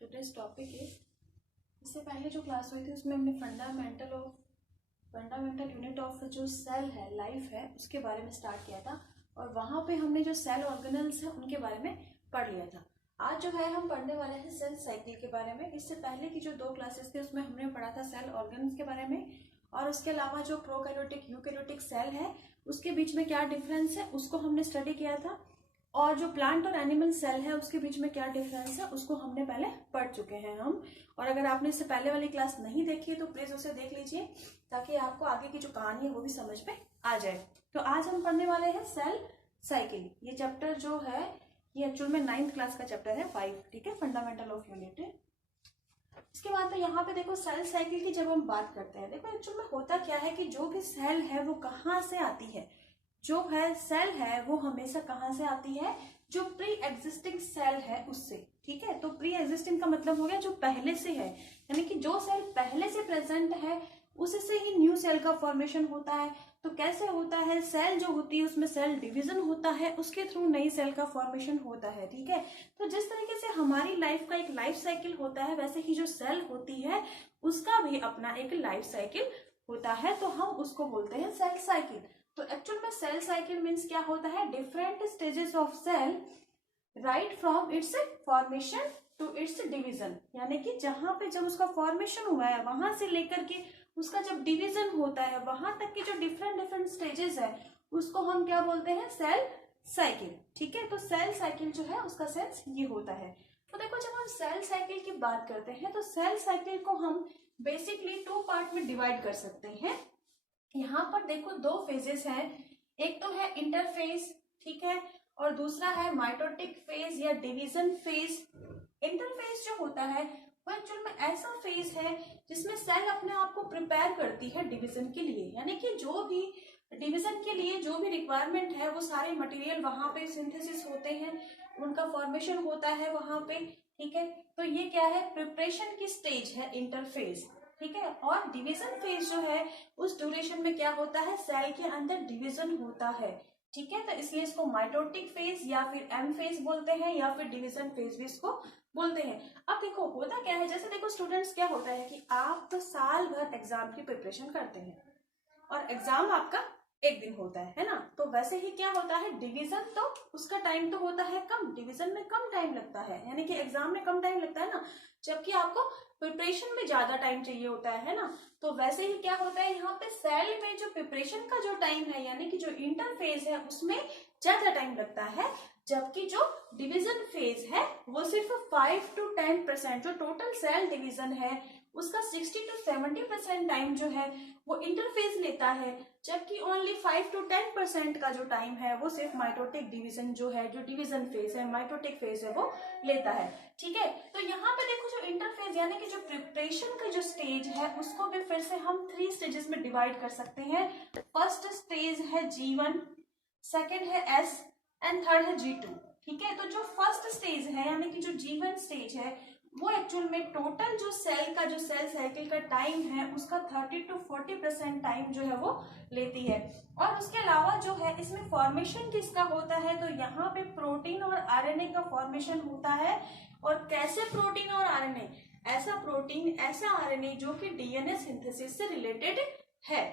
Today's topic है, इससे पहले जो क्लास हुई थी उसमें हमने फंडामेंटल यूनिट ऑफ जो सेल है, लाइफ है, उसके बारे में स्टार्ट किया था और वहाँ पे हमने जो सेल ऑर्गेनल्स है उनके बारे में पढ़ लिया था। आज जो है हम पढ़ने वाले हैं सेल साइकिल के बारे में। इससे पहले की जो 2 क्लासेस थी उसमें हमने पढ़ा था सेल ऑर्गेन्स के बारे में और उसके अलावा जो प्रोकैरियोटिक यूकैरियोटिक सेल है उसके बीच में क्या डिफरेंस है उसको हमने स्टडी किया था और जो प्लांट और एनिमल सेल है उसके बीच में क्या डिफरेंस है उसको हमने पहले पढ़ चुके हैं हम। और अगर आपने इससे पहले वाली क्लास नहीं देखी है तो प्लीज उसे देख लीजिए ताकि आपको आगे की जो कहानी है वो भी समझ में आ जाए। तो आज हम पढ़ने वाले हैं सेल साइकिल। ये चैप्टर जो है ये एक्चुअल में 9th क्लास का चैप्टर है 5, ठीक है, फंडामेंटल ऑफ यूनिट। इसके बाद में यहाँ पे देखो सेल साइकिल की जब हम बात करते हैं, देखो एक्चुअल में होता क्या है कि जो भी सेल है वो कहाँ से आती है, जो है सेल है वो हमेशा कहाँ से आती है, जो प्री एग्जिस्टिंग सेल है उससे, ठीक है। तो प्री एग्जिस्टिंग का मतलब हो गया जो पहले से है, यानी कि जो सेल पहले से प्रेजेंट है उससे ही न्यू सेल का फॉर्मेशन होता है। तो कैसे होता है, सेल जो होती है उसमें सेल डिवीजन होता है, उसके थ्रू नई सेल का फॉर्मेशन होता है, ठीक है। तो जिस तरीके से हमारी लाइफ का एक लाइफ साइकिल होता है वैसे ही जो सेल होती है उसका भी अपना एक लाइफ साइकिल होता है, तो हम उसको बोलते हैं सेल साइकिल। तो एक्चुअल में सेल साइकिल मीन्स क्या होता है, different stages of cell right from its formation to its division, यानी कि जहां पे जब उसका फॉर्मेशन हुआ है वहां से लेकर के उसका जब डिवीजन होता है वहां तक के जो डिफरेंट स्टेजेस है उसको हम क्या बोलते हैं, सेल साइकिल, ठीक है। तो सेल साइकिल जो है उसका सेंस ये होता है। तो देखो जब हम सेल साइकिल की बात करते हैं तो सेल साइकिल को हम बेसिकली 2 पार्ट में डिवाइड कर सकते हैं। यहाँ पर देखो 2 फेजेस हैं, एक तो है इंटरफेज, ठीक है, और दूसरा है माइटोटिक फेज या डिवीजन फेज। इंटरफेज जो होता है वो एक्चुअल में ऐसा फेज है जिसमें सेल अपने आप को प्रिपेयर करती है डिवीजन के लिए, यानी कि जो भी डिवीजन के लिए जो भी रिक्वायरमेंट है वो सारे मटेरियल वहां पे सिंथेसिस होते हैं, उनका फॉर्मेशन होता है वहां पे, ठीक है। तो ये क्या है, प्रिपरेशन की स्टेज है इंटरफेज, ठीक है। और डिवीजन फेज जो है उस ड्यूरेशन में क्या होता है, सेल के अंदर डिवीजन होता है, ठीक है। तो इसलिए इसको माइटोटिक फेज या फिर एम फेज बोलते हैं या फिर डिवीजन फेज भी इसको बोलते हैं। अब देखो होता क्या है, जैसे देखो स्टूडेंट्स क्या होता है कि आप तो साल भर एग्जाम की प्रिपरेशन करते हैं और एग्जाम आपका एक दिन होता है ना। तो वैसे ही क्या होता है, डिवीजन तो उसका टाइम तो होता है कम, डिवीजन में कम टाइम लगता है, यानी कि एग्जाम में कम टाइम लगता है ना, जबकि आपको प्रिपरेशन में ज्यादा टाइम चाहिए होता है ना। तो वैसे ही क्या होता है, यहाँ पे सेल में जो प्रिपरेशन का जो टाइम है यानी कि जो इंटरफेज है उसमें ज्यादा टाइम लगता है, जबकि जो डिवीजन फेज है वो सिर्फ 5 to 10% जो टोटल सेल डिवीजन है उसका 60 to 70% टाइम जो है वो इंटरफेज लेता है, जबकि ओनली 5 to 10% का जो टाइम है वो सिर्फ माइटोटिक डिवीजन जो है, जो डिवीजन फेज है, माइटोटिक फेज है, वो लेता है, ठीक है। तो यहाँ पे देखो जो इंटरफेज यानी कि जो प्रिपरेशन का जो स्टेज है उसको भी फिर से हम 3 स्टेजेस में डिवाइड कर सकते हैं। फर्स्ट स्टेज है G1, सेकेंड है S एंड थर्ड है G2, ठीक है। तो जो फर्स्ट स्टेज है यानी कि जो G1 स्टेज है वो एक्चुअल में टोटल जो सेल का जो सेल साइकिल का टाइम है उसका 30 to 40% टाइम जो है वो लेती है। और उसके अलावा जो है इसमें फॉर्मेशन किसका होता है, तो यहाँ पे प्रोटीन और आरएनए का फॉर्मेशन होता है। और कैसे प्रोटीन और आरएनए, ऐसा प्रोटीन ऐसा आरएनए जो कि डीएनए सिंथेसिस से रिलेटेड है।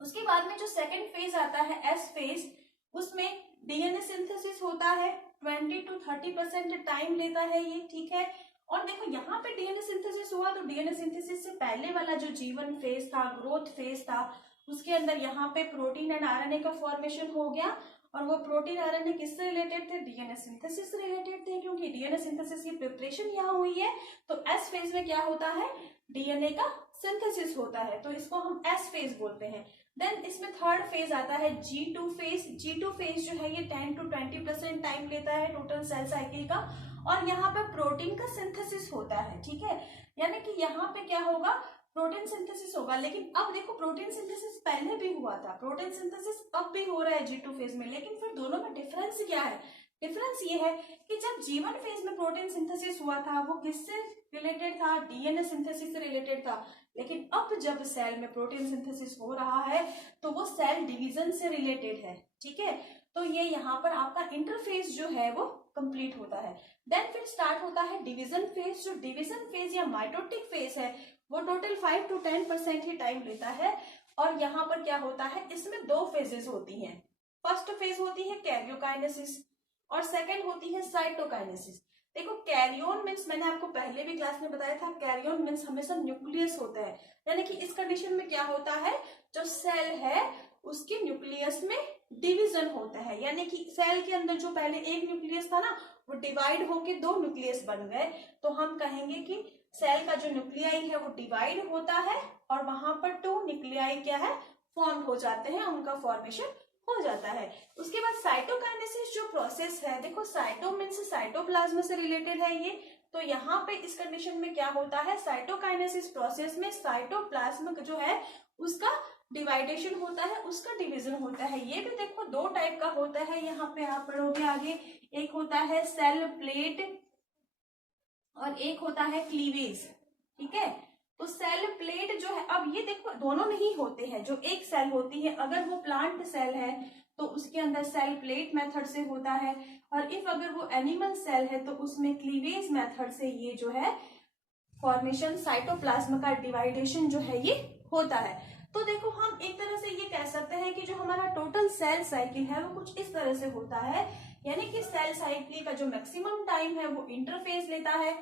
उसके बाद में जो सेकेंड फेज आता है एस फेज, उसमें डीएनए सिंथेसिस होता है, 20 to 30% टाइम लेता है ये, ठीक है। और देखो यहाँ पे डीएनए सिंथेसिस हुआ तो डीएनए सिंथेसिस से पहले वाला जो जीवन फेज था, ग्रोथ फेज था, उसके अंदर यहाँ पे प्रोटीन एंड आरएनए का फॉर्मेशन हो गया और वो प्रोटीन आरएनए किससे रिलेटेड थे, डीएनए सिंथेसिस से रिलेटेड थे, क्योंकि डीएनए सिंथेसिस की प्रिपरेशन यहाँ हुई है। तो एस फेज में क्या होता है, डीएनए का सिंथेसिस होता है, तो इसको हम एस फेज बोलते हैं। देन इसमें थर्ड फेज आता है G2 फेज। G2 फेज जो है ये 10 to 20% टाइम लेता है टोटल सेल साइकिल का, और यहाँ पे प्रोटीन का सिंथेसिस होता है, ठीक है। यानी कि यहाँ पे क्या होगा, प्रोटीन सिंथेसिस होगा। लेकिन अब देखो प्रोटीन सिंथेसिस पहले भी हुआ था, प्रोटीन सिंथेसिस अब भी हो रहा है G2 फेज में, लेकिन फिर दोनों में डिफरेंस क्या है, डिफरेंस ये है कि जब G1 फेज में प्रोटीन सिंथेसिस हुआ था वो किससे रिलेटेड था, डीएनए सिंथेसिस से रिलेटेड था, लेकिन अब जब सेल में प्रोटीन सिंथेसिस हो रहा है तो वो सेल डिवीजन से रिलेटेड है, ठीक है। तो ये यहाँ पर आपका इंटरफेज जो है वो कंप्लीट होता है। देन फिर स्टार्ट होता है डिवीजन फेज। जो डिवीजन फेज या माइटोटिक फेज है वो टोटल 5 to 10% ही टाइम लेता है। और यहाँ पर क्या होता है, इसमें दो फेजेस होती हैं। फर्स्ट फेज होती है कैरियोकाइनेसिस और सेकेंड होती है साइटोकाइनेसिस। देखो कैरियोन मीन्स, मैंने आपको पहले भी क्लास में बताया था, कैरियोन मीन्स हमेशा न्यूक्लियस होता है। यानी कि इस कंडीशन में क्या होता है, जो सेल है उसके न्यूक्लियस में डिवीजन होता है। यानी कि सेल के अंदर जो पहले एक न्यूक्लियस था ना, वो डिवाइड होके दो न्यूक्लियस बन गए। तो हम कहेंगे कि सेल का जो न्यूक्लियाई है वो डिवाइड होता है और वहां पर टू न्यूक्लियाई क्या है, फॉर्म हो जाते हैं, उनका फॉर्मेशन हो जाता है। उसके बाद साइटोकाइनेसिस जो प्रोसेस है, देखो साइटो मीन्स साइटोप्लाज्म से रिलेटेड है ये। तो यहाँ पे इस कंडीशन में क्या होता है, साइटोकाइनेसिस प्रोसेस में साइटोप्लाज्म जो है उसका डिवाइडेशन होता है, उसका डिवीजन होता है। ये भी देखो दो टाइप का होता है, यहाँ पे आप पढ़ोगे आगे। एक होता है सेल प्लेट और एक होता है क्लीवेज, ठीक है। तो सेल प्लेट जो है, अब ये देखो दोनों नहीं होते हैं। जो एक सेल होती है, अगर वो प्लांट सेल है तो उसके अंदर सेल प्लेट मेथड से होता है, और इफ अगर वो एनिमल सेल है तो उसमें क्लीवेज मेथड से ये जो है फॉर्मेशन, साइटोप्लाज्म का डिवाइडेशन जो है ये होता है। तो देखो हम एक तरह से ये कह सकते हैं कि जो हमारा टोटल सेल साइकिल है वो कुछ इस तरह से होता है। यानी कि सेल साइकिल का जो मैक्सिमम टाइम है वो इंटरफेज लेता है,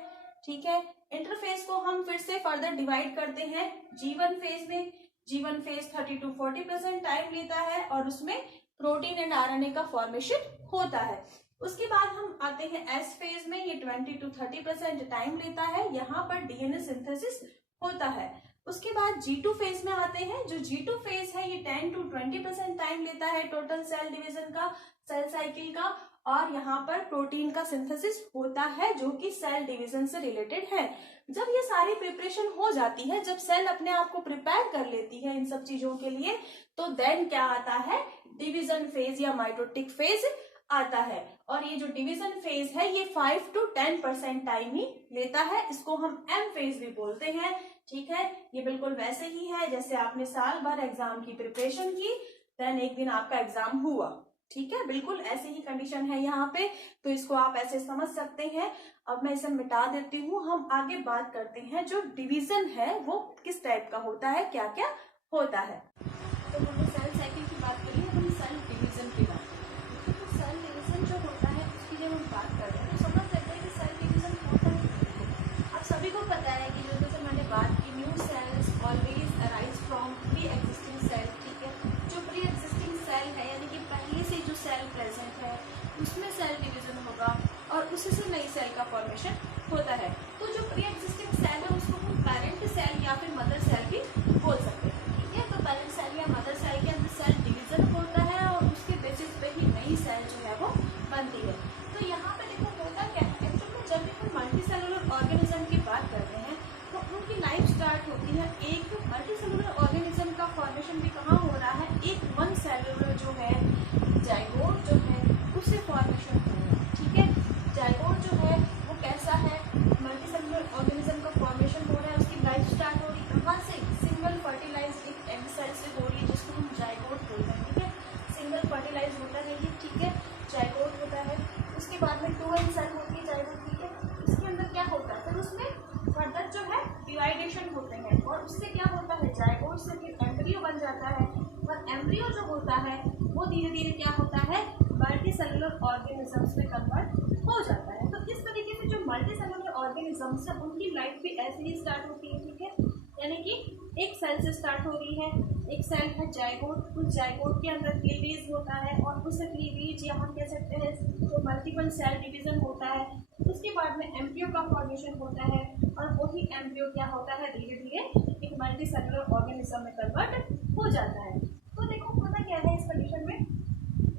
ठीक है। इंटरफेज को हम फिर से फर्दर डिवाइड करते हैं G1 फेज में। G1 फेज 30 to 40% टाइम लेता है और उसमें प्रोटीन एंड आरएनए का फॉर्मेशन होता है। उसके बाद हम आते हैं S फेज में, ये 20 to 30% टाइम लेता है, यहाँ पर डीएनए सिंथेसिस होता है। उसके बाद G2 फेज में आते हैं। जो G2 फेज है ये 10 to 20% टाइम लेता है टोटल सेल डिवीजन का, सेल साइकिल का, और यहाँ पर प्रोटीन का सिंथेसिस होता है जो कि सेल डिवीजन से रिलेटेड है। जब ये सारी प्रिपरेशन हो जाती है, जब सेल अपने आप को प्रिपेयर कर लेती है इन सब चीजों के लिए, तो देन क्या आता है, डिवीजन फेज या माइटोटिक फेज आता है। और ये जो डिवीजन फेज है ये 5 to 10% टाइम ही लेता है। इसको हम एम फेज भी बोलते हैं, ठीक है। ये बिल्कुल वैसे ही है जैसे आपने साल भर एग्जाम की प्रिपरेशन की, देन एक दिन आपका एग्जाम हुआ, ठीक है। बिल्कुल ऐसे ही कंडीशन है यहाँ पे, तो इसको आप ऐसे समझ सकते हैं। अब मैं इसे मिटा देती हूँ, हम आगे बात करते हैं जो डिवीजन है वो किस टाइप का होता है, क्या क्या होता है। तो हमने सेल साइकिल की बात करी, हम सेल डिवीजन की बात करें। तो सेल डिवीजन जो होता है उसकी जब हम बात कर रहे हैं तो समझ सकते हैं कि सेल डिवीजन होता है। आप सभी को पता है कि जैसे मैंने बात की, new cells always arise from pre existing cell, ठीक है। जो प्री एग्जिस्टिंग सेल है यानी कि पहले से जो सेल प्रेजेंट है उसमें सेल डिवीजन होगा और उसी से नई सेल का फॉर्मेशन होता है। तो जो प्री एग्जिस्टिंग सेल है उसको हम पेरेंट सेल या फिर मदर सेल भी बोल सकते हैं, ठीक है। तो पेरेंट सेल या मदर सेल के अंदर सेल डिवीजन होता है और उसके बेसिस पे ही नई सेल जो है वो बनती है। तो यहाँ पे देखो होता क्या है, एक्चुअली जब भी हम मल्टी सेलुलर ऑर्गेनिज्म की बात करते हैं तो उनकी लाइफ स्टार्ट होती है। एक मल्टी सेलुलर ऑर्गेनिज्म का फॉर्मेशन भी कहाँ हो रहा है, एक वन सेलुलर जो है जाइगोट जो है उससे फॉर्मेशन हो रहा है, ठीक है। जाइगोट जो है वो कैसा है, मल्टी सेलुलर ऑर्गेनिज्म का फॉर्मेशन हो रहा है, उसकी लाइफ स्टार्ट हो रही है कहाँ से, सिंगल फर्टिलाइज्ड एक एग सेल से हो रही है जिसको हम जाइगोट बोलते हैं, ठीक है। सिंगल फर्टिलाइज होता है ये, ठीक है, जाइगोट होता है। उसके बाद में 2n सेल होती है जाइगोट, ठीक है। उसके अंदर क्या होता है, फिर उसमें फर्दर जो है डिवाइडेशन होते हैं और उससे क्या होता है, जाइगोट से फिर एम्ब्रियो बन जाता है और एम्ब्रियो जो होता है वो धीरे धीरे क्या होता है, मल्टी सेलुलर ऑर्गेनिजम्स में कन्वर्ट हो जाता है। तो इस तरीके से जो मल्टी सेलुलर ऑर्गेनिजम्स है उनकी लाइफ भी ऐसे ही स्टार्ट होती है, ठीक है। यानी कि एक सेल से स्टार्ट हो रही है, एक सेल है जाइगोट, उस जाइगोट के अंदर क्लीवेज होता है और उस क्लीवेज या हम कह सकते हैं जो मल्टीपल सेल डिवीजन होता है, उसके बाद में एम्ब्रियो का फॉर्मेशन होता है और वही एम्ब्रियो क्या होता है, धीरे धीरे एक मल्टी सेलुलर ऑर्गेनिज्म में कन्वर्ट हो जाता है। तो देखो होता क्या है इस कंडीशन में,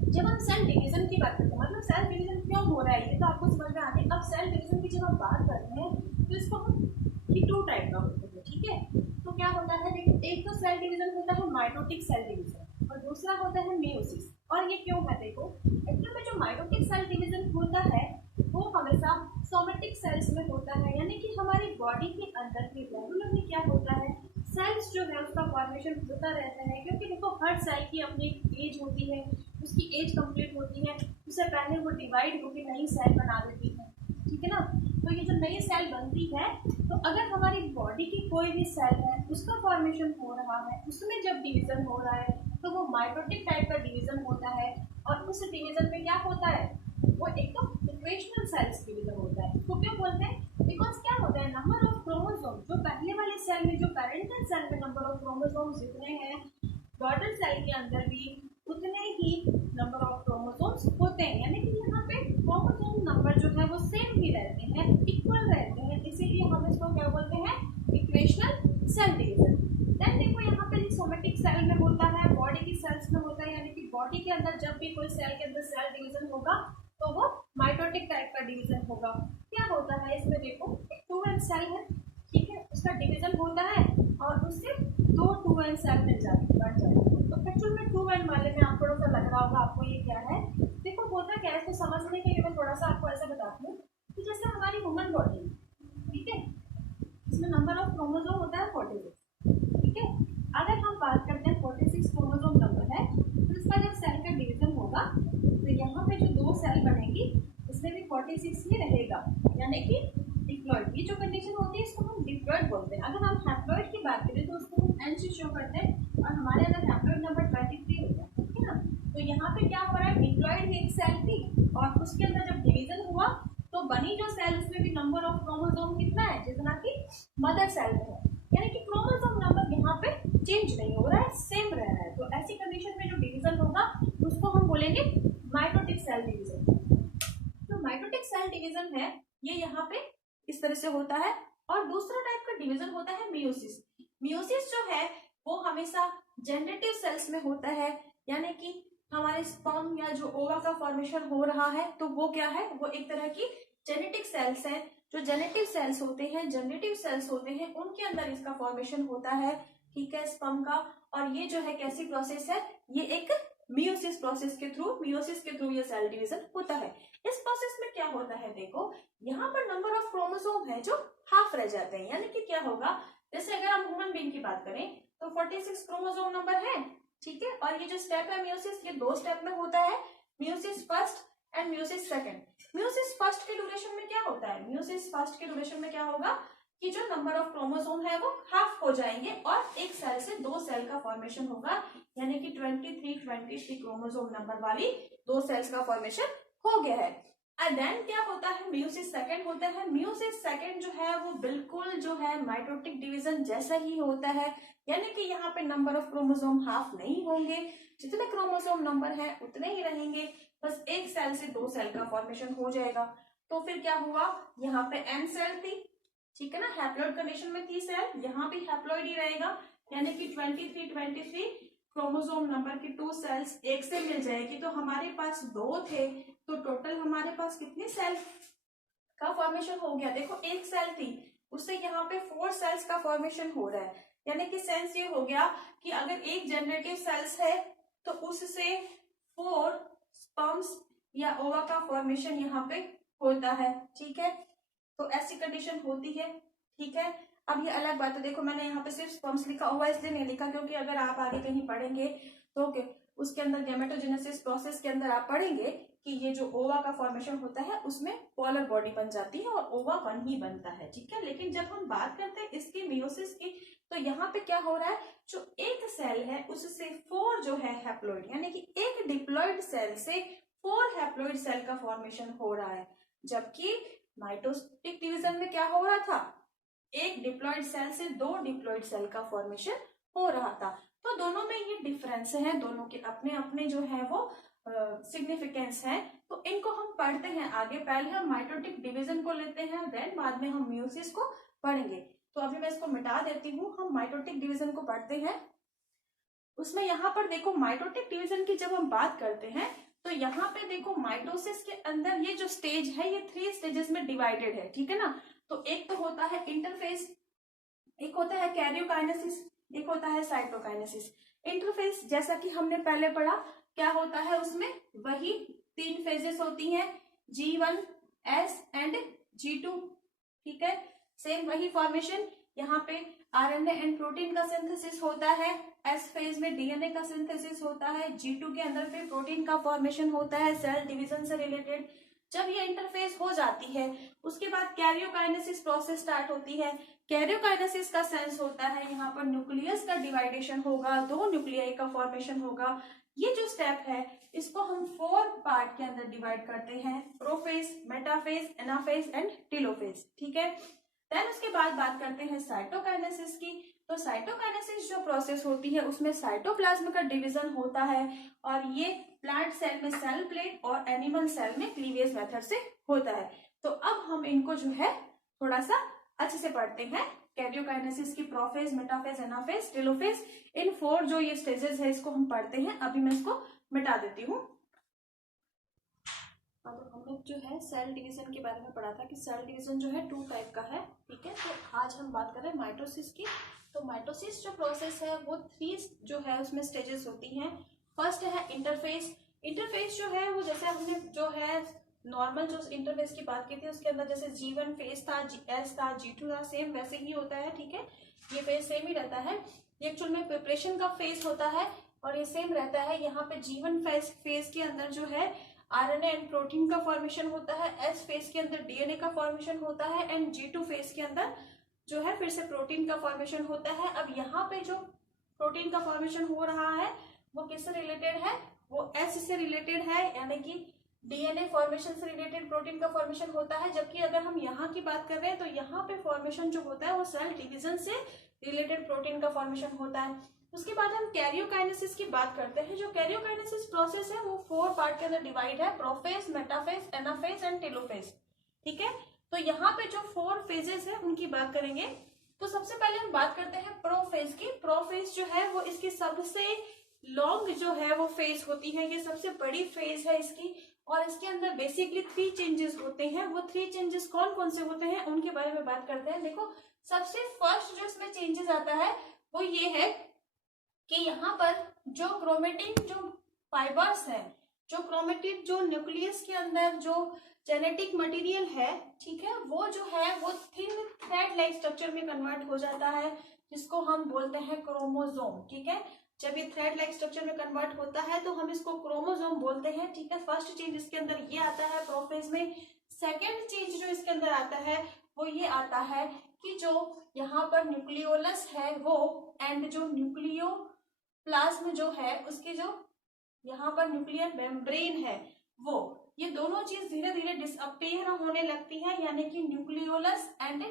जब हम सेल डिवीजन की बात करते हैं, मतलब सेल डिवीजन क्यों हो रहा है ये तो आपको समझ में आ गया। अब सेल डिवीजन की जब हम बात करते हैं तो इसको हम टू टाइप का होते हैं, ठीक है। तो क्या होता है, देखो एक तो सेल डिवीजन होता है माइटोटिक सेल डिवीजन और दूसरा होता है मेयोसिस। और ये क्यों है, देखो एक्चुअली में जो माइटोटिक सेल डिवीजन होता है वो हमेशा सोमेटिक सेल्स में होता है, यानी कि हमारी बॉडी के अंदर भी रेगुलरली क्या होता है, सेल्स जो है उसका फॉर्मेशन होता रहता है, क्योंकि देखो हर सेल की अपनी एज होती है, उसकी एज कंप्लीट होती है, उससे पहले वो डिवाइड होकर नई सेल बना देती है, ठीक है ना। तो ये जो नई सेल बनती है, तो अगर हमारी बॉडी की कोई भी सेल है उसका फॉर्मेशन हो रहा है, उसमें जब डिवीजन हो रहा है तो वो माइटोटिक टाइप का डिवीजन होता है। और उस डिवीजन में क्या होता है, वो एक तो इक्वेशनल सेल्स डिवीजन होता है। इसको क्यों बोलते हैं, बिकॉज क्या होता है, नंबर ऑफ क्रोमोसोम जो पहले वाले सेल में, जो पेरेंटल सेल में नंबर ऑफ क्रोमोसोम जितने हैं, डॉटर सेल के अंदर भी उतने ही नंबर ऑफ क्रोमोसोम्स होते हैं। यानी कि यहाँ पे क्रोमोसोम नंबर जो है वो सेम ही रहते हैं, इक्वल रहते हैं, इसीलिए हम इसको क्या बोलते हैं, इक्वेशनल सेल डिवीजन। देन देखो यहाँ पे सोमेटिक सेल में होता है, बॉडी की सेल्स में होता है, यानी कि बॉडी के अंदर जब भी कोई सेल के अंदर सेल डिवीजन होगा तो वो माइटोटिक टाइप का डिवीजन होगा। क्या होता है इसमें, देखो एक 2n सेल है, ठीक है, उसका डिवीजन होता है और उससे दो 2n सेल मिल जाते बन जाते। तो एक्चुअल में 2n वाले में आप थोड़ा सा लग रहा होगा आपको ये क्या है। देखो होता क्या है, तो समझने के लिए मैं थोड़ा सा आपको ऐसा बताती हूँ कि जैसे हमारी ह्यूमन बॉडी, ठीक है, इसमें नंबर ऑफ क्रोमोसोम होता है 46, ठीक है। अगर हम बात करते हैं 46 क्रोमोसोम नंबर है, तो इसका जब सेल का डिवीजन होगा तो यहाँ पे जो दो सेल बनेगी उसमें भी 46 ही रहेगा, यानी कि डिप्लॉइड। ये जो कंडीशन होती है इसको हम डिप्लॉइड बोलते हैं। अगर हम हैप्लॉइड की बात करें तो उसको हम एन से शो करते हैं, और हमारे अंदर हैप्लॉइड नंबर 23 होता है, ठीक है ना। तो यहाँ पे क्या हो रहा है, डिप्लॉइड एक सेल थी और उसके अंदर जब डिवीजन हुआ तो बनी जो सेल उसमें भी नंबर ऑफ क्रोमोसोम कितना है, जितना कि मदर सेल में है, यानी कि क्रोमोसोम नंबर यहाँ पे चेंज नहीं हो रहा है, सेम रह रहा है। तो ऐसी कंडीशन में जो डिवीजन होगा उसको हम बोलेंगे माइटोटिक सेल डिवीजन। तो माइटोटिक सेल डिवीजन है ये यहाँ पे इस तरह से होता है। और दूसरा टाइप का डिवीजन होता है मियोसिस। मियोसिस जो है वो हमेशा जनरेटिव सेल्स में होता है, यानी कि हमारे स्पर्म या जो ओवा का फॉर्मेशन हो रहा है तो वो क्या है, वो एक तरह की जेनेटिक सेल्स है। जो जेनेटिव सेल्स होते हैं, जनरेटिव सेल्स होते हैं, उनके अंदर इसका फॉर्मेशन होता है, ठीक है, स्पर्म का। और ये जो है कैसी प्रोसेस है, ये एक मियोसिस प्रोसेस के थ्रू, मियोसिस के थ्रू ये सेल डिवीजन होता है। इस प्रोसेस में क्या होता है, देखो यहाँ पर नंबर ऑफ क्रोमोसोम है जो हाफ रह जाते हैं। यानी कि क्या होगा, जैसे अगर हम ह्यूमन बीइंग की बात करें तो 46 क्रोमोसोम नंबर है, ठीक है। और ये जो स्टेप है मियोसिस, ये दो स्टेप में होता है, meiosis first and meiosis second. Meiosis first के ड्यूरेशन में क्या होता है, मियोसिस फर्स्ट के ड्यूरेशन में क्या होगा कि जो नंबर ऑफ क्रोमोसोम है वो हाफ हो जाएंगे और एक सेल से दो सेल का फॉर्मेशन होगा, यानी कि 23 क्रोमोसोम नंबर वाली दो सेल्स का फॉर्मेशन हो गया है। एंड देन क्या होता है, मियोसिस सेकंड होता है। मियोसिस सेकंड जो है वो बिल्कुल जो है माइटोटिक डिवीजन जैसा ही होता है, यानी कि यहाँ पे नंबर ऑफ क्रोमोसोम हाफ नहीं होंगे, जितने क्रोमोसोम नंबर है उतने ही रहेंगे, बस एक सेल से दो सेल का फॉर्मेशन हो जाएगा। तो फिर क्या हुआ, यहाँ पे एन सेल थी, ठीक है ना, हैप्लॉइड कंडीशन में थी सेल, यहाँ भी हैप्लॉइड ही रहेगा, यानी कि 23 क्रोमोसोम नंबर की टू सेल्स एक से मिल जाएगी। तो हमारे पास दो थे, तो टोटल हमारे पास कितने सेल का फॉर्मेशन हो गया, देखो एक सेल थी उससे यहाँ पे 4 सेल्स का फॉर्मेशन हो रहा है। यानी कि सेंस ये हो गया कि अगर एक जनरेटिव सेल्स है तो उससे 4 स्पर्म्स या ओवा का फॉर्मेशन यहाँ पे होता है, ठीक है। तो ऐसी कंडीशन होती है, ठीक है। अब ये अलग बात है, देखो मैंने यहाँ पे सिर्फ स्पर्म्स लिखा हुआ इसलिए नहीं लिखा क्योंकि अगर आप आगे कहीं पढ़ेंगे तो उसके अंदर गैमेटोजेनेसिस प्रोसेस के अंदर आप पढ़ेंगे कि ये जो ओवा का फॉर्मेशन होता है उसमें पोलर बॉडी बन जाती है और ओवा वन ही बनता है, ठीक है। लेकिन जब हम बात करते हैं इसकी मियोसिस की, तो यहाँ पे क्या हो रहा है, जो एक सेल है उससे 4 जो है हैप्लॉइड, यानी कि एक डिप्लॉइड सेल से 4 हैप्लॉइड सेल का फॉर्मेशन हो रहा है। जबकि माइटोटिक डिवीजन में क्या हो रहा था, एक डिप्लॉइड सेल से 2 डिप्लॉइड सेल का फॉर्मेशन हो रहा था। तो दोनों में ये डिफरेंस है, दोनों के अपने अपने जो है वो सिग्निफिकेंस है। तो इनको हम पढ़ते हैं आगे, पहले हम माइटोटिक डिवीजन को लेते हैं, देन बाद में हम मियोसिस को पढ़ेंगे। तो अभी मैं इसको मिटा देती हूँ, हम माइटोटिक डिवीजन को पढ़ते हैं। उसमें यहाँ पर देखो माइटोटिक डिवीजन की जब हम बात करते हैं तो यहाँ पे देखो माइटोसिस के अंदर ये जो स्टेज है ये 3 स्टेजेस में डिवाइडेड है, ठीक है ना। तो एक तो होता है इंटरफेज, एक होता है कैरियोकाइनेसिस, एक होता है साइटोकाइनेसिस। इंटरफेज जैसा कि हमने पहले पढ़ा क्या होता है, उसमें वही 3 फेजेस होती हैं, G1, S एंड G2, ठीक है। सेम वही फॉर्मेशन यहाँ पे आरएनए एंड प्रोटीन का सिंथेसिस होता है, एस फेज में डीएनए का सिंथेसिस होता है, G2 के अंदर फिर प्रोटीन का फॉर्मेशन होता है सेल डिवीजन से रिलेटेड। जब ये इंटरफेस हो जाती है उसके बाद कैरियोकाइनेसिस प्रोसेस स्टार्ट होती है। कैरियोकाइनेसिस का सेंस होता है यहाँ पर न्यूक्लियस का डिवाइडेशन होगा, 2 न्यूक्लियाई का फॉर्मेशन होगा। ये जो स्टेप है इसको हम 4 पार्ट के अंदर डिवाइड करते हैं, prophase, metaphase, anaphase and telophase, ठीक है। देन उसके बाद बात करते हैं साइटोकाइनेसिस की। तो साइटोकाइनेसिस जो प्रोसेस होती है उसमें साइटोप्लाज्म का डिवीजन होता है और ये प्लांट सेल में सेल प्लेट और एनिमल सेल में क्लीवेज मेथड से होता है। तो अब हम इनको जो है थोड़ा सा अच्छे से पढ़ते हैं। कैरियोकाइनेसिस की प्रोफेज, मेटाफेज, एनाफेज, टेलोफेज, इन 4 जो ये स्टेजेस है इसको हम पढ़ते हैं। अभी मैं इसको मिटा देती हूँ। तो हम लोग जो है सेल डिवीजन के बारे में पढ़ा था कि सेल डिवीजन जो है 2 टाइप का है, ठीक है। तो आज हम बात कर रहे हैं माइटोसिस की। तो माइटोसिस जो प्रोसेस है वो 3 जो है उसमें स्टेजेस होती हैं। फर्स्ट है इंटरफेस। इंटरफेस जो है वो जैसे हमने जो है नॉर्मल जो इंटरफेस की बात की थी उसके अंदर जैसे G1 फेज था, GS था, G2 था, सेम वैसे ही होता है, ठीक है। ये फेज सेम ही रहता है। ये एक्चुअल में प्रिपरेशन का फेज होता है और ये सेम रहता है। यहाँ पे G1 फेज के अंदर जो है आरएनए एंड प्रोटीन का फॉर्मेशन होता है, एस फेज के अंदर डीएनए का फॉर्मेशन होता है एंड G2 फेज के अंदर जो है फिर से प्रोटीन का फॉर्मेशन होता है। अब यहाँ पे जो प्रोटीन का फॉर्मेशन हो रहा है वो किससे रिलेटेड है, वो एस से रिलेटेड है, यानी कि डीएनए फॉर्मेशन से रिलेटेड प्रोटीन का फॉर्मेशन होता है। जबकि अगर हम यहाँ की बात कर रहे हैं तो यहाँ पे फॉर्मेशन जो होता है वो सेल डिवीजन से रिलेटेड प्रोटीन का फॉर्मेशन होता है। उसके बाद हम कैरियोकाइनेसिस की बात करते हैं। जो कैरियोकाइनेसिस प्रोसेस है वो 4 पार्ट के अंदर डिवाइड है, prophase, metaphase, anaphase and telophase, ठीक है। तो यहाँ पे जो 4 फेजेस है उनकी बात करेंगे। तो सबसे पहले हम बात करते हैं प्रोफेज की। प्रोफेज जो है वो इसकी सबसे लॉन्ग जो है वो फेज होती है, ये सबसे बड़ी फेज है इसकी और इसके अंदर बेसिकली 3 चेंजेस होते हैं। वो 3 चेंजेस कौन कौन से होते हैं उनके बारे में बात करते हैं। देखो सबसे फर्स्ट जो इसमें चेंजेस आता है वो ये है कि यहाँ पर जो क्रोमेटिन जो फाइबर्स है, जो क्रोमेटिन जो न्यूक्लियस के अंदर जो जेनेटिक मटेरियल है, ठीक है, वो जो है वो थिन थ्रेड लाइक स्ट्रक्चर में कन्वर्ट हो जाता है जिसको हम बोलते हैं क्रोमोसोम, ठीक है। जब ये थ्रेड लाइक स्ट्रक्चर में कन्वर्ट होता है तो हम इसको क्रोमोसोम बोलते हैं, ठीक है। फर्स्ट चेंज इसके अंदर ये आता है प्रोफेज में। सेकेंड चेंज जो इसके अंदर आता है वो ये आता है कि जो यहाँ पर न्यूक्लियोलस है वो एंड जो न्यूक्लियो प्लाज्म जो है उसके जो यहाँ पर न्यूक्लियर मेम्ब्रेन है वो, ये दोनों चीज धीरे धीरे डिसअपियर होने लगती है, यानी कि न्यूक्लियोलस एंड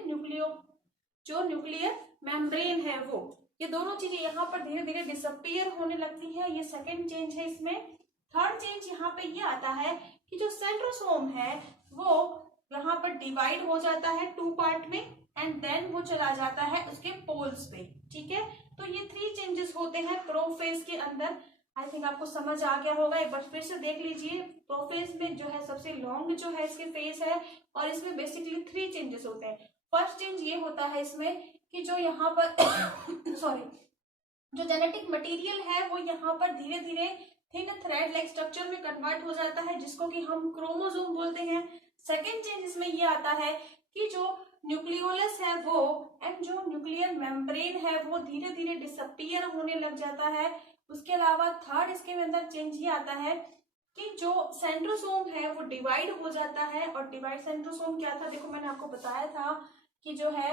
जो न्यूक्लियर मेम्ब्रेन है वो, ये दोनों चीजें यहाँ पर धीरे धीरे डिसअपियर होने लगती है। ये सेकेंड चेंज है इसमें। थर्ड चेंज यहाँ पे ये आता है कि जो सेंट्रोसोम है वो यहाँ पर डिवाइड हो जाता है 2 पार्ट में एंड देन वो चला जाता है उसके पोल्स पे, ठीक है। तो ये 3 चेंजेस होते हैं प्रोफेज के अंदर। आई थिंक आपको समझ आ गया होगा, एक बार फिर से देख लीजिए। प्रोफेज में जो है सबसे लॉन्ग जो है इसके फेज है और इसमें बेसिकली 3 चेंजेस होते हैं। फर्स्ट चेंज ये होता है इसमें कि जो यहाँ पर सॉरी जो जेनेटिक मटेरियल है वो यहाँ पर धीरे धीरे थिन थ्रेड लाइक स्ट्रक्चर में कन्वर्ट हो जाता है जिसको कि हम क्रोमोसोम बोलते हैं। सेकेंड चेंज इसमें ये आता है कि जो न्यूक्लियोलस है वो एंड जो न्यूक्लियर मेम्ब्रेन है वो धीरे धीरे डिसअपियर होने लग जाता है। उसके अलावा थर्ड इसके अंदर चेंज ये आता है कि जो सेंट्रोसोम है वो डिवाइड हो जाता है। और डिवाइड सेंट्रोसोम क्या था, देखो मैंने आपको बताया था कि जो है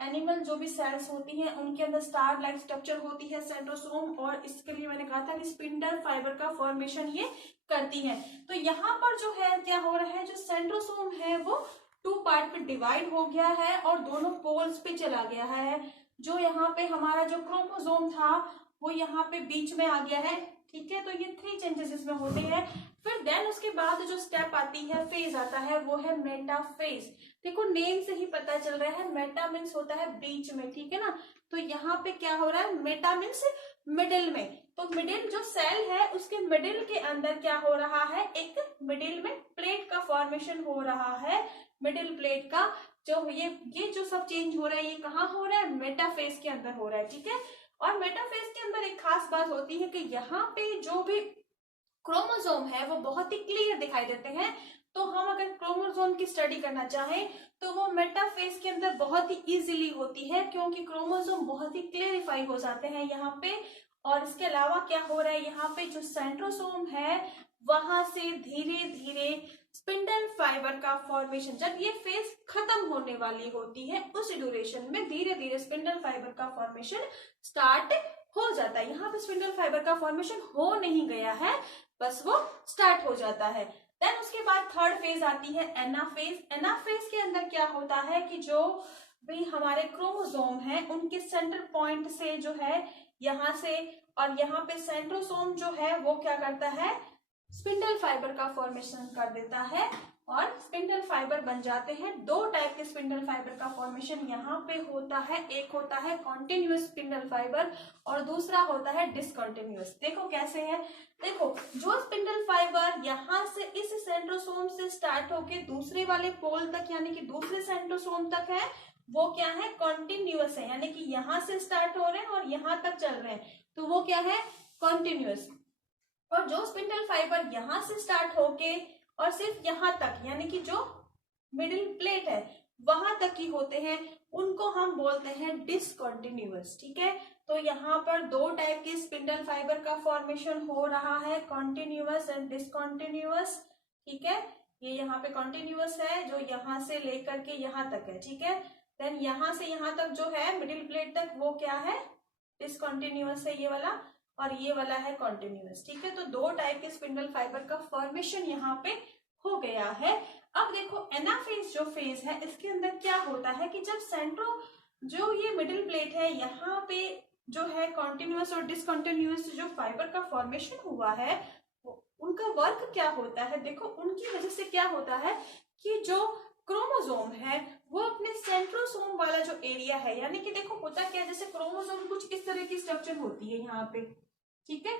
एनिमल जो भी सेल्स होती हैं उनके अंदर स्टार लाइक स्ट्रक्चर होती है सेंट्रोसोम, और इसके लिए मैंने कहा था कि स्पिंडल फाइबर का फॉर्मेशन ये करती है। तो यहाँ पर जो है क्या हो रहा है, जो सेंट्रोसोम है वो 2 पार्ट में डिवाइड हो गया है और दोनों पोल्स पे चला गया है। जो यहाँ पे हमारा जो क्रोमोसोम था वो यहाँ पे बीच में आ गया है, ठीक है। तो ये 3 चेंजेस इसमें होते हैं। फिर देन उसके बाद जो स्टेप आती है, फेज आता है, वो है मेटाफेज। देखो नेम से ही पता चल रहा है, मेटा मीन्स होता है बीच में, ठीक है ना। तो यहाँ पे क्या हो रहा है, मेटा मीन्स मिडिल में। तो मिडिल जो सेल है उसके मिडिल के अंदर क्या हो रहा है, एक मिडिल में प्लेट का फॉर्मेशन हो रहा है। मिडिल प्लेट का जो ये जो सब चेंज हो रहा है ये कहाँ हो रहा है, मेटाफेज के अंदर हो रहा है, ठीक है। और मेटाफेज के अंदर एक खास बात होती है कि यहाँ पे जो भी क्रोमोसोम है वो बहुत ही क्लियर दिखाई देते हैं। तो हम अगर क्रोमोसोम की स्टडी करना चाहें तो वो मेटाफेज के अंदर बहुत ही इजीली होती है, क्योंकि क्रोमोसोम बहुत ही क्लेरिफाई हो जाते हैं यहाँ पे। और इसके अलावा क्या हो रहा है, यहाँ पे जो सेंट्रोसोम है वहां से धीरे धीरे स्पिंडल फाइबर का फॉर्मेशन, जब ये फेज खत्म होने वाली होती है उस ड्यूरेशन में धीरे धीरे स्पिंडल फाइबर का फॉर्मेशन स्टार्ट हो जाता है। यहाँ पे स्पिंडल फाइबर का फॉर्मेशन हो नहीं गया है, बस वो स्टार्ट हो जाता है। देन उसके बाद थर्ड फेज आती है एनाफेज। एनाफेज के अंदर क्या होता है कि जो भी हमारे क्रोमोसोम है उनके सेंटर पॉइंट से जो है यहाँ से और यहाँ पे सेंट्रोसोम जो है वो क्या करता है, स्पिंडल फाइबर का फॉर्मेशन कर देता है और स्पिंडल फाइबर बन जाते हैं। दो टाइप के स्पिंडल फाइबर का फॉर्मेशन यहाँ पे होता है, एक होता है कॉन्टिन्यूअस स्पिंडल फाइबर और दूसरा होता है डिसकंटिन्यूअस। देखो कैसे है, देखो जो स्पिंडल फाइबर यहाँ से इस सेंट्रोसोम से स्टार्ट होके दूसरे वाले पोल तक यानी कि दूसरे सेंट्रोसोम तक है, वो क्या है, कॉन्टिन्यूअस है, यानी कि यहाँ से स्टार्ट हो रहे हैं और यहाँ तक चल रहे हैं, तो वो क्या है, कॉन्टिन्यूअस। और जो स्पिंडल फाइबर यहाँ से स्टार्ट होके और सिर्फ यहाँ तक यानी कि जो मिडिल प्लेट है वहां तक ही होते हैं, उनको हम बोलते हैं डिसकंटिन्यूअस। ठीक है, तो यहाँ पर दो टाइप के स्पिंडल फाइबर का फॉर्मेशन हो रहा है, कॉन्टिन्यूअस एंड डिसकंटिन्यूअस। ठीक है, ये यहाँ पे कॉन्टिन्यूअस है जो यहाँ से लेकर के यहाँ तक है। ठीक है, देन यहाँ से यहाँ तक जो है मिडिल प्लेट तक वो क्या है, डिसकंटिन्यूअस है ये वाला, और ये वाला है कॉन्टिन्यूअस। ठीक है, तो दो टाइप के स्पिंडल फाइबर का फॉर्मेशन यहाँ पे हो गया है। अब देखो एनाफेज जो फेज है इसके अंदर क्या होता है कि जब सेंट्रो जो ये मिडिल प्लेट है यहाँ पे जो है कॉन्टिन्यूअस और डिसकंटिन्यूअस जो फाइबर का फॉर्मेशन हुआ है उनका वर्क क्या होता है, देखो उनकी वजह से क्या होता है कि जो क्रोमोसोम है वो अपने सेंट्रोसोम वाला जो एरिया है, यानी कि देखो होता क्या है, जैसे क्रोमोसोम कुछ इस तरह की स्ट्रक्चर होती है यहाँ पे। ठीक है,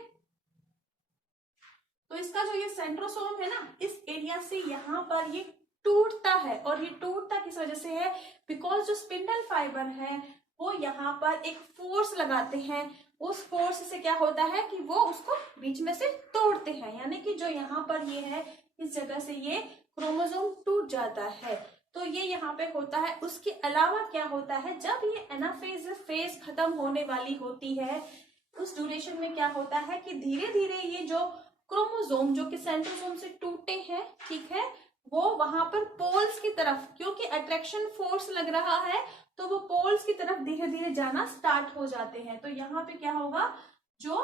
तो इसका जो ये सेंट्रोसोम है ना, इस एरिया से यहाँ पर ये टूटता है, और ये टूटता किस वजह से है, बिकॉज जो स्पिंडल फाइबर है वो यहाँ पर एक फोर्स लगाते हैं, उस फोर्स से क्या होता है कि वो उसको बीच में से तोड़ते हैं, यानी कि जो यहाँ पर ये है इस जगह से ये क्रोमोसोम टूट जाता है, तो ये यहाँ पे होता है। उसके अलावा क्या होता है, जब ये एनाफेज फेज खत्म होने वाली होती है उस ड्यूरेशन में क्या होता है कि धीरे धीरे ये जो क्रोमोसोम जो कि सेंट्रोसोम से टूटे हैं, ठीक है, वो वहां पर पोल्स की तरफ, क्योंकि अट्रैक्शन फोर्स लग रहा है तो वो पोल्स की तरफ धीरे धीरे जाना स्टार्ट हो जाते हैं। तो यहाँ पे क्या होगा, जो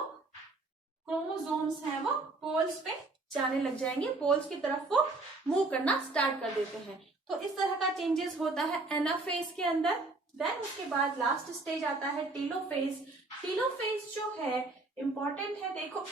क्रोमोसोम्स हैं वो पोल्स पे जाने लग जाएंगे, पोल्स की तरफ वो मूव करना स्टार्ट कर देते हैं। तो इस तरह का चेंजेस होता है एनाफेज के अंदर। देन उसके बाद लास्ट स्टेज आता है टेलोफेज। टेलोफेज जो है इंपॉर्टेंट है, देखो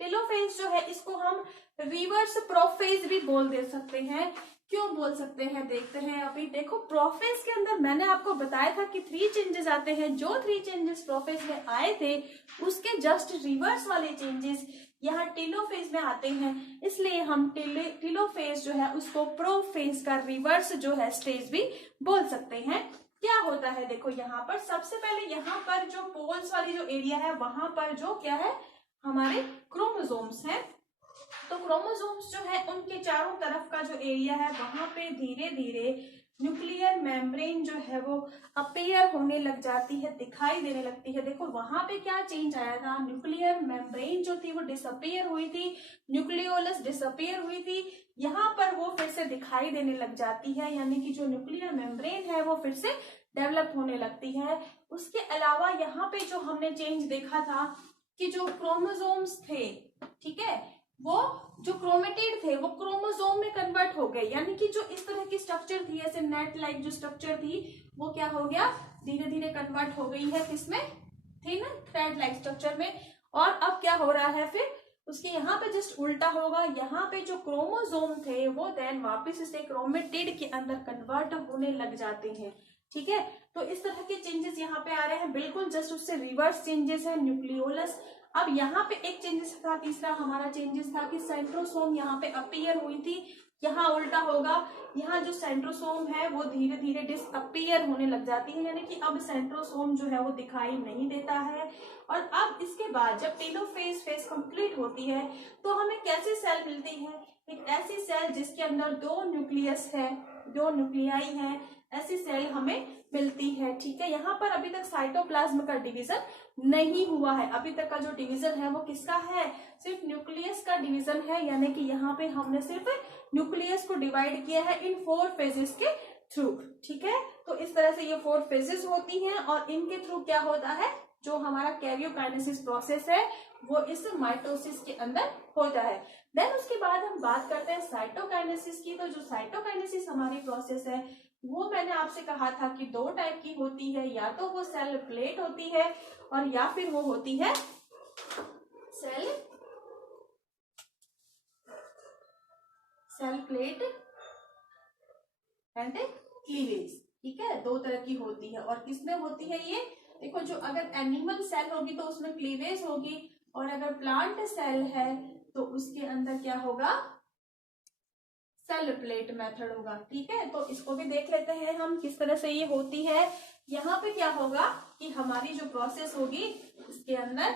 टेलोफेज जो है इसको हम रिवर्स प्रोफेज भी बोल दे सकते हैं। क्यों बोल सकते हैं, देखते हैं अभी। देखो प्रोफेज के अंदर मैंने आपको बताया था कि 3 चेंजेस आते हैं, जो 3 चेंजेस प्रोफेज में आए थे उसके जस्ट रिवर्स वाले चेंजेस यहाँ टेलोफेज में आते हैं, इसलिए हम टेलोफेज जो है उसको प्रोफेज का रिवर्स जो है स्टेज भी बोल सकते हैं। क्या होता है, देखो यहाँ पर सबसे पहले यहाँ पर जो पोल्स वाली जो एरिया है वहां पर जो क्या है हमारे क्रोमोसोम्स हैं, तो क्रोमोसोम्स जो है उनके चारों तरफ का जो एरिया है वहां पे धीरे धीरे न्यूक्लियर मेम्ब्रेन जो है वो अपीयर होने लग जाती है, दिखाई देने लगती है। देखो वहां पे क्या चेंज आया था, न्यूक्लियर मेम्ब्रेन जो थी वो डिसअपीयर हुई थी, न्यूक्लियोलस डिसअपीयर हुई थी, यहाँ पर वो फिर से दिखाई देने लग जाती है, यानी कि जो न्यूक्लियर मेम्ब्रेन है वो फिर से डेवलप होने लगती है। उसके अलावा यहाँ पे जो हमने चेंज देखा था कि जो क्रोमोसोम्स थे, ठीक है, वो जो क्रोमेटिड थे वो क्रोमोसोम में कन्वर्ट हो गए, यानी कि जो इस तरह की स्ट्रक्चर थी ऐसे नेट लाइक जो स्ट्रक्चर थी वो क्या हो गया, धीरे धीरे कन्वर्ट हो गई है किसमें, थी ना थ्रेड लाइक स्ट्रक्चर में। और अब क्या हो रहा है, फिर उसके यहाँ पे जस्ट उल्टा होगा, यहाँ पे जो क्रोमोसोम थे वो देन वापिस से क्रोमेटिड के अंदर कन्वर्ट होने लग जाते हैं। ठीक है, तो इस तरह के चेंजेस यहाँ पे आ रहे हैं, बिल्कुल जस्ट उससे रिवर्स चेंजेस है न्यूक्लियोलस। अब यहाँ पे एक चेंजेस था, तीसरा हमारा चेंजेस था कि सेंट्रोसोम यहाँ पे अपीयर हुई थी, यहाँ उल्टा होगा, यहाँ जो सेंट्रोसोम है वो धीरे धीरे डिसअपीयर होने लग जाती है, यानी कि अब सेंट्रोसोम जो है वो दिखाई नहीं देता है। और अब इसके बाद जब टेलोफेज फेज कंप्लीट कंप्लीट होती है तो हमें कैसी सेल मिलती है? एक ऐसी सेल जिसके अंदर 2 न्यूक्लियस है, 2 न्यूक्लियाई है, ऐसी सेल हमें मिलती है। ठीक है, यहाँ पर अभी तक साइटोप्लाज्म का डिवीजन नहीं हुआ है। अभी तक का जो डिवीजन है वो किसका है? सिर्फ न्यूक्लियस का डिवीजन है, यानी कि यहाँ पे हमने सिर्फ न्यूक्लियस को डिवाइड किया है इन 4 फेजेस के थ्रू। ठीक है, तो इस तरह से ये 4 फेजेस होती हैं और इनके थ्रू क्या होता है, जो हमारा कैरियोकाइनेसिस प्रोसेस है वो इस माइटोसिस के अंदर होता है। देन उसके बाद हम बात करते हैं साइटोकाइनेसिस की। तो जो साइटोकाइनेसिस हमारी प्रोसेस है वो मैंने आपसे कहा था कि 2 टाइप की होती है, या तो वो सेल प्लेट होती है और या फिर वो होती है सेल प्लेट एंड क्लीवेज। ठीक है, 2 तरह की होती है। और किसमें होती है ये? देखो, जो अगर एनिमल सेल होगी तो उसमें क्लीवेज होगी, और अगर प्लांट सेल है तो उसके अंदर क्या होगा? सेल प्लेट मेथड होगा। ठीक है, तो इसको भी देख लेते हैं हम किस तरह से ये होती है। यहाँ पे क्या होगा कि हमारी जो प्रोसेस होगी इसके अंदर,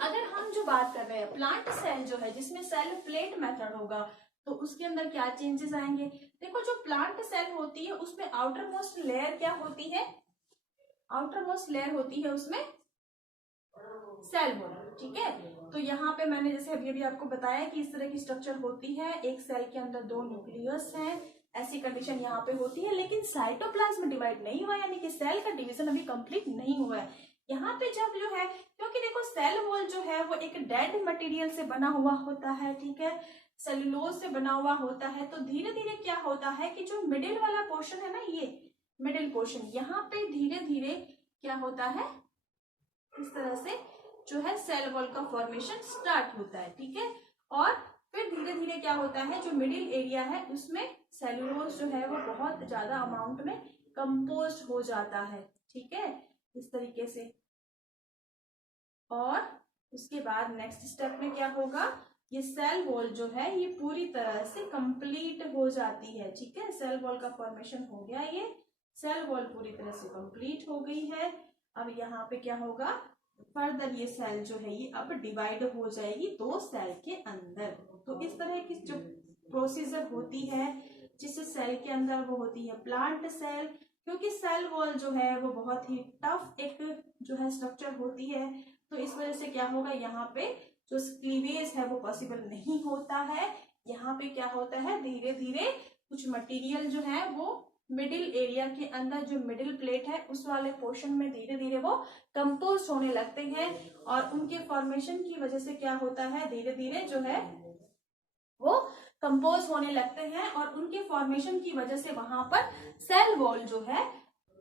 अगर हम जो बात कर रहे हैं प्लांट सेल जो है जिसमें सेल प्लेट मेथड होगा तो उसके अंदर क्या चेंजेस आएंगे? देखो, जो प्लांट सेल होती है उसमें आउटर मोस्ट लेयर क्या होती है? आउटर मोस्ट लेयर होती है उसमें सेल वॉल। ठीक है, तो यहाँ पे मैंने जैसे अभी अभी आपको बताया कि इस तरह की स्ट्रक्चर होती है। एक सेल के अंदर 2 न्यूक्लियस हैं, ऐसी कंडीशन यहाँ पे होती है। लेकिन साइटोप्लाज्म डिवाइड नहीं हुआ, यानी कि सेल का डिवीजन अभी कंप्लीट नहीं हुआ है। यहाँ पे जब जो है, क्योंकि देखो सेल वॉल जो है वो एक डेड मटेरियल से बना हुआ होता है। ठीक है, सेलुलोज से बना हुआ होता है। तो धीरे धीरे क्या होता है कि जो मिडिल वाला पोर्शन है ना, ये मिडिल पोर्शन, यहाँ पे धीरे धीरे क्या होता है, इस तरह से जो है सेल वॉल का फॉर्मेशन स्टार्ट होता है। ठीक है, और फिर धीरे धीरे क्या होता है, जो मिडिल एरिया है उसमें सेलुलोज जो है वो बहुत ज्यादा अमाउंट में कंपोज हो जाता है। ठीक है, इस तरीके से। और उसके बाद नेक्स्ट स्टेप में क्या होगा, ये सेल वॉल जो है ये पूरी तरह से कंप्लीट हो जाती है। ठीक है, सेल वॉल का फॉर्मेशन हो गया, ये सेल वॉल पूरी तरह से कंप्लीट हो गई है। अब यहाँ पे क्या होगा, फर्दर ये सेल जो है ये अब डिवाइड हो जाएगी 2 सेल के अंदर। तो इस तरह की जो प्रोसीजर होती है जिस सेल के अंदर, वो होती है प्लांट सेल। क्योंकि सेल वॉल जो है वो बहुत ही टफ एक जो है स्ट्रक्चर होती है, तो इस वजह से क्या होगा, यहाँ पे जो क्लीवेज है वो पॉसिबल नहीं होता है। यहाँ पे क्या होता है, धीरे धीरे कुछ मटेरियल जो है वो मिडिल एरिया के अंदर, जो मिडिल प्लेट है उस वाले पोर्शन में धीरे धीरे वो कंपोज होने लगते हैं। और उनके फॉर्मेशन की वजह से क्या होता है, धीरे धीरे जो है वो कंपोज होने लगते हैं, और उनके फॉर्मेशन की वजह से वहां पर सेल वॉल जो है,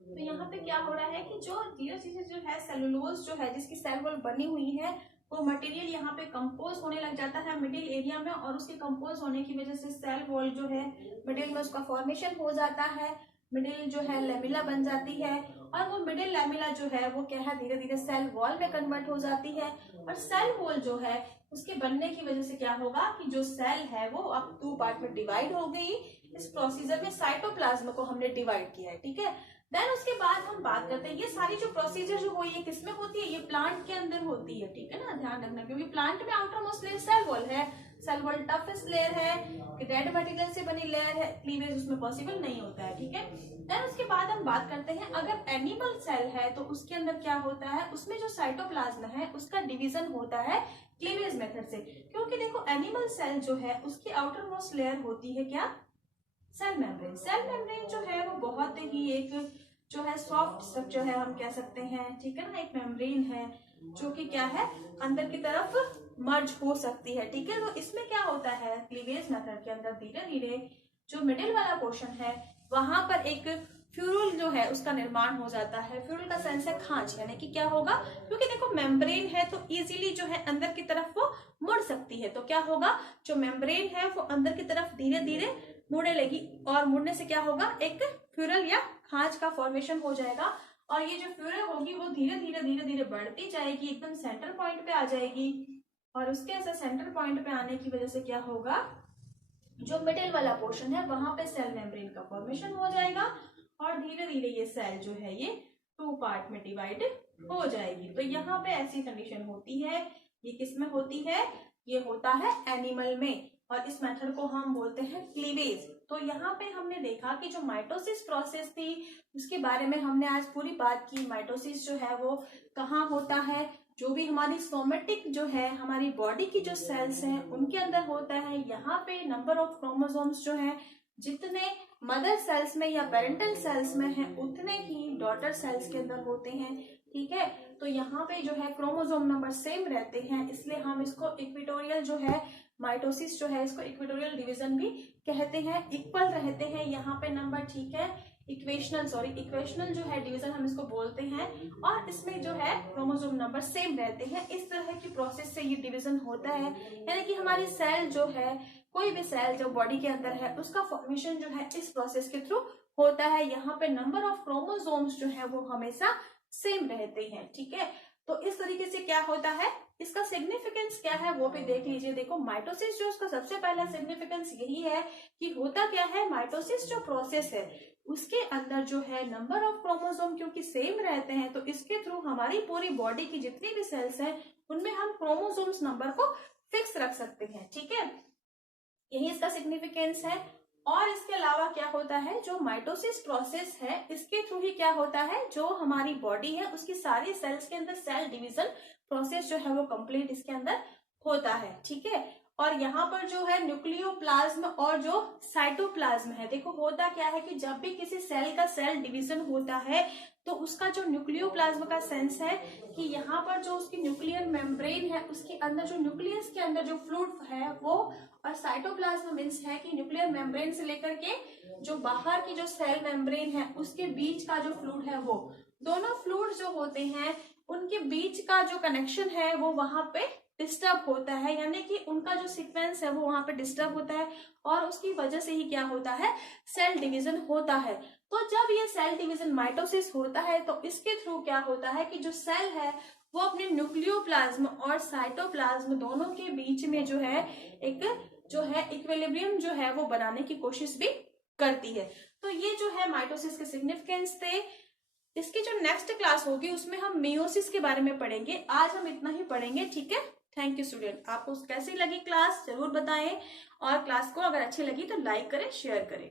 तो यहाँ पे क्या हो रहा है कि जो धीरे धीरे जो है सेलुलोज जो है जिसकी सेल वॉल बनी हुई है वो मटेरियल यहाँ पे कंपोज होने लग जाता है मिडिल एरिया में, और उसके कंपोज होने की वजह से सेल वॉल जो है मिडिल में उसका फॉर्मेशन हो जाता है। मिडिल जो है लेमिला बन जाती है, और वो मिडिल लेमिला जो है वो क्या है, धीरे धीरे सेल वॉल में कन्वर्ट हो जाती है। और सेल वॉल जो है उसके बनने की वजह से क्या होगा कि जो सेल है वो अब 2 पार्ट में डिवाइड हो गई। इस प्रोसीजर में साइटोप्लाज्म को हमने डिवाइड किया है। ठीक है, देन उसके बाद हम बात करते हैं ये सारी जो प्रोसीजर जो हुई है किसमें होती है, ये प्लांट के अंदर होती है। ठीक है ना, ध्यान रखना, क्योंकि प्लांट में outermost layer cell wall है, सेल वॉल टफेस्ट लेयर है, डेड मटेरियल से बनी लेयर है, क्लीवेज उसमें पॉसिबल नहीं होता है। ठीक है, देन उसके बाद हम बात करते हैं अगर एनिमल सेल है तो उसके अंदर क्या होता है, उसमें जो साइटोप्लाज्म है उसका डिवीजन होता है क्लीवेज मेथड से। क्योंकि देखो एनिमल सेल जो है उसकी आउटर मोस्ट लेयर होती है क्या, सेल मेम्ब्रेन। सेल मेम्ब्रेन जो है वो बहुत ही एक जो है सॉफ्ट स्ट्रक्चर है हम कह सकते हैं। ठीक है ना, एक मेम्ब्रेन है जो कि क्या है, अंदर की तरफ मर्ज हो सकती है। ठीक है, तो इसमें क्या होता है, क्लीवेज मेथड के अंदर धीरे धीरे जो मिडिल वाला पोर्शन है वहां पर एक फ्यूरुल जो है उसका निर्माण हो जाता है। फ्यूरुल का सेंस है खांच, यानी कि क्या होगा, क्योंकि देखो मेम्ब्रेन है तो इजीली जो है अंदर की तरफ वो मुड़ सकती है। तो क्या होगा, जो मेम्ब्रेन है वो अंदर की तरफ धीरे धीरे मुड़ने लगी, और मुड़ने से क्या होगा, एक फ्यूरल या खांच का फॉर्मेशन हो जाएगा। और ये जो फ्यूरल होगी वो धीरे धीरे बढ़ती जाएगी, एकदम सेंटर पॉइंट पे आ जाएगी। और उसके ऐसा सेंटर पॉइंट पे आने की वजह से क्या होगा, जो मिडिल वाला पोर्शन है वहां पे सेल मेम्ब्रेन का फॉर्मेशन हो जाएगा, और धीरे धीरे ये सेल जो है ये 2 पार्ट में डिवाइड हो जाएगी। तो यहाँ पे ऐसी कंडीशन होती है। ये किस में होती है? ये होता है एनिमल में, और इस मेथड को हम बोलते हैं क्लीवेज। तो यहाँ पे हमने देखा कि जो माइटोसिस प्रोसेस थी उसके बारे में हमने आज पूरी बात की। माइटोसिस जो है वो कहाँ होता है, जो भी हमारी सोमेटिक जो है हमारी बॉडी की जो सेल्स हैं उनके अंदर होता है। यहाँ पे नंबर ऑफ क्रोमोसोम्स जो है जितने मदर सेल्स में या पेरेंटल सेल्स में है उतने ही डॉटर सेल्स के अंदर होते हैं, ठीक है। तो यहाँ पे जो है क्रोमोसोम नंबर सेम रहते हैं, इसलिए हम इसको इक्वेटोरियल जो है माइटोसिस जो है इसको इक्वेटोरियल डिवीजन भी कहते हैं। इक्वल रहते हैं यहाँ पे नंबर, ठीक है। इक्वेशनल जो है डिवीजन हम इसको बोलते हैं, और इसमें जो है क्रोमोसोम नंबर सेम रहते हैं। इस तरह की प्रोसेस से ये डिवीजन होता है, यानी कि हमारी सेल जो है, कोई भी सेल जो बॉडी के अंदर है उसका फॉर्मेशन जो है इस प्रोसेस के थ्रू होता है। यहाँ पे नंबर ऑफ क्रोमोसोम्स जो है वो हमेशा सेम रहते हैं, ठीक है। तो इस तरीके से क्या होता है, इसका सिग्निफिकेंस क्या है वो भी देख लीजिए। देखो माइटोसिस जो उसका सबसे पहला सिग्निफिकेंस यही है कि होता क्या है, माइटोसिस जो प्रोसेस है उसके अंदर जो है नंबर ऑफ क्रोमोसोम क्योंकि सेम रहते हैं, तो इसके थ्रू हमारी पूरी बॉडी की जितनी भी सेल्स हैं उनमें हम क्रोमोसोम्स नंबर को फिक्स रख सकते हैं, ठीक है। यही इसका सिग्निफिकेंस है। और इसके अलावा क्या होता है, जो माइटोसिस प्रोसेस है इसके थ्रू ही क्या होता है, जो हमारी बॉडी है उसकी सारी सेल्स के अंदर सेल डिवीजन प्रोसेस जो है वो कंप्लीट इसके अंदर होता है, ठीक है। और यहाँ पर जो है न्यूक्लियोप्लाज्म और जो साइटोप्लाज्म है, देखो होता क्या है कि जब भी किसी सेल का सेल डिवीजन होता है तो उसका जो न्यूक्लियोप्लाज्म का सेंस है कि यहाँ पर जो उसकी न्यूक्लियर मेम्ब्रेन है उसके अंदर जो न्यूक्लियस के अंदर जो फ्लूइड है वो, और साइटोप्लाज्म मीन्स है कि न्यूक्लियर मेम्ब्रेन से लेकर के जो बाहर की जो सेल मेम्ब्रेन है उसके बीच का जो फ्लूइड है, वो दोनों फ्लूइड जो होते हैं उनके बीच का जो कनेक्शन है वो वहां पे डिस्टर्ब होता है, यानी कि उनका जो सीक्वेंस है वो वहां पे डिस्टर्ब होता है, और उसकी वजह से ही क्या होता है, सेल डिवीजन होता है। तो जब ये सेल डिवीजन माइटोसिस होता है तो इसके थ्रू क्या होता है कि जो सेल है वो अपने न्यूक्लियोप्लाज्म और साइटोप्लाज्म दोनों के बीच में जो है एक जो है इक्विलिब्रियम जो है वो बनाने की कोशिश भी करती है। तो ये जो है माइटोसिस के सिग्निफिकेंस थे। इसकी जो नेक्स्ट क्लास होगी उसमें हम मेयोसिस के बारे में पढ़ेंगे। आज हम इतना ही पढ़ेंगे, ठीक है। Thank you student. आपको कैसी लगी क्लास जरूर बताएं, और क्लास को अगर अच्छी लगी तो लाइक करें, शेयर करें।